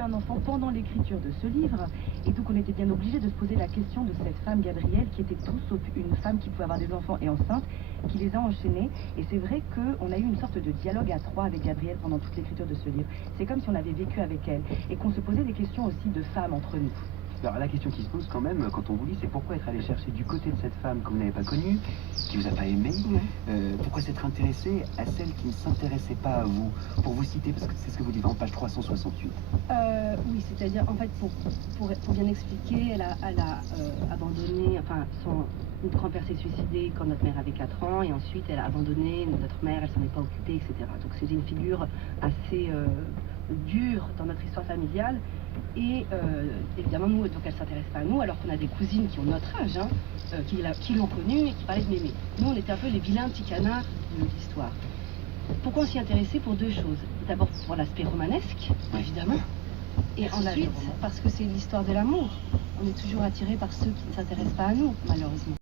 eu un enfant pendant l'écriture de ce livre, et donc on était bien obligé de se poser la question de cette femme Gabrielle, qui était tout sauf une femme qui pouvait avoir des enfants et enceinte, qui les a enchaînés. Et c'est vrai qu'on a eu une sorte de dialogue à trois avec Gabrielle pendant toute l'écriture de ce livre. C'est comme si on avait vécu avec elle, et qu'on se posait des questions aussi de femmes entre nous. Alors la question qui se pose quand même quand on vous lit, c'est pourquoi être allé chercher du côté de cette femme que vous n'avez pas connue, qui vous a pas aimé, pourquoi s'être intéressé à celle qui ne s'intéressait pas à vous. Pour vous citer, parce que c'est ce que vous dites en page 368. Oui, c'est-à-dire, en fait, pour bien expliquer, elle a abandonné, enfin, notre grand-père s'est suicidé quand notre mère avait 4 ans, et ensuite elle a abandonné notre mère, elle s'en est pas occupée, etc. Donc c'était une figure assez dure dans notre histoire familiale, et évidemment, nous, donc elle s'intéresse pas à nous, alors qu'on a des cousines qui ont notre âge, qui l'ont connue et qui parlaient de mémé. Nous, on était un peu les vilains petits canards de l'histoire. Pourquoi on s'y intéressait? Pour deux choses. D'abord pour l'aspect romanesque, évidemment, et ensuite parce que c'est l'histoire de l'amour. On est toujours attiré par ceux qui ne s'intéressent pas à nous, malheureusement.